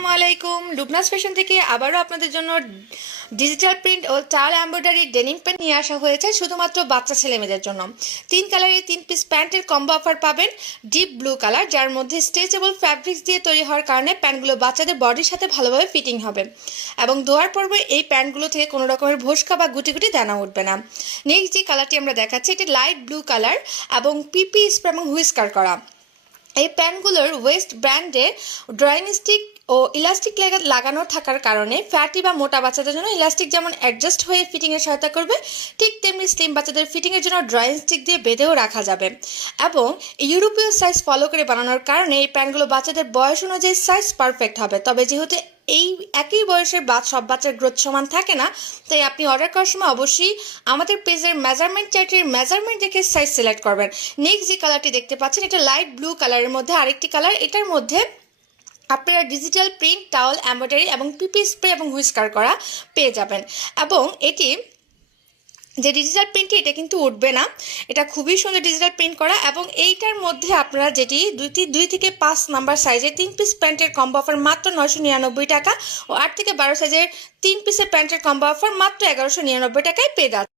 আসসালামু আলাইকুম। লুবনাস ফ্যাশন থেকে আবারও আপনাদের জন্য ডিজিটাল প্রিন্ট ও চাল এমব্রয়ডারি ডেনিম প্যান্ট নিয়ে আসা হয়েছে শুধুমাত্র বাচ্চা ছেলেমেয়েদের জন্য। 3 কালারের 3 পিস প্যান্টের কম্বো অফার পাবেন। ডিপ ব্লু কালার, যার মধ্যে স্ট্রেচেবল ফ্যাব্রিক্স দিয়ে তৈরি হওয়ার কারণে প্যান্টগুলো বাচ্চাদের বডির সাথে ভালোভাবে ফিটিং হবে এবং ধোয়ার পর্বে এই প্যান্টগুলো থেকে কোনো রকমের ভোসকা বা গুটি গুটি দানা উঠবে না। নেক্সট যে কালারটি আমরা দেখাচ্ছি, এটি লাইট ব্লু কালার এবং পিপি স্প্রে এবং হুইস্কার করা। এই প্যান্টগুলোর ওয়েস্ট ব্র্যান্ডে ড্রয়িং স্টিক ও ইলাস্টিক লাগানো থাকার কারণে ফ্যাটি বা মোটা বাচ্চাদের জন্য ইলাস্টিক যেমন অ্যাডজাস্ট হয়ে ফিটিংয়ে সহায়তা করবে, ঠিক তেমনি স্লিম বাচ্চাদের ফিটিংয়ের জন্য ড্রয়িং স্টিক দিয়ে বেঁধেও রাখা যাবে। এবং ইউরোপীয় সাইজ ফলো করে বানানোর কারণে এই প্যান্টগুলো বাচ্চাদের বয়স অনুযায়ী সাইজ পারফেক্ট হবে। তবে যেহেতু এই একই বয়সের সব বাচ্চার গ্রোথ সমান থাকে না, তাই আপনি অর্ডার করার সময় অবশ্যই আমাদের পেজের মেজারমেন্ট চার্টের মেজারমেন্ট দেখে সাইজ সিলেক্ট করবেন। নেক্সট যে কালারটি দেখতে পাচ্ছেন, এটা লাইট ব্লু কালারের মধ্যে আরেকটি কালার। এটার মধ্যে আপনারা ডিজিটাল প্রিন্ট, টাওয়াল এমব্রয়ডারি এবং পিপি স্প্রে এবং হুইস্কার করা পেয়ে যাবেন। এবং এটি যে ডিজিটাল প্রিন্টটি, এটা কিন্তু উঠবে না, এটা খুবই সুন্দর ডিজিটাল প্রিন্ট করা। এবং এইটার মধ্যে আপনারা যেটি 2 থেকে 5 নাম্বার সাইজের 3 পিস প্যান্টের কম্বো অফার মাত্র 999 টাকা ও 8 থেকে 12 সাইজের 3 পিসের প্যান্টের কম্বো অফার মাত্র 1199 টাকায় পেয়ে যাচ্ছে।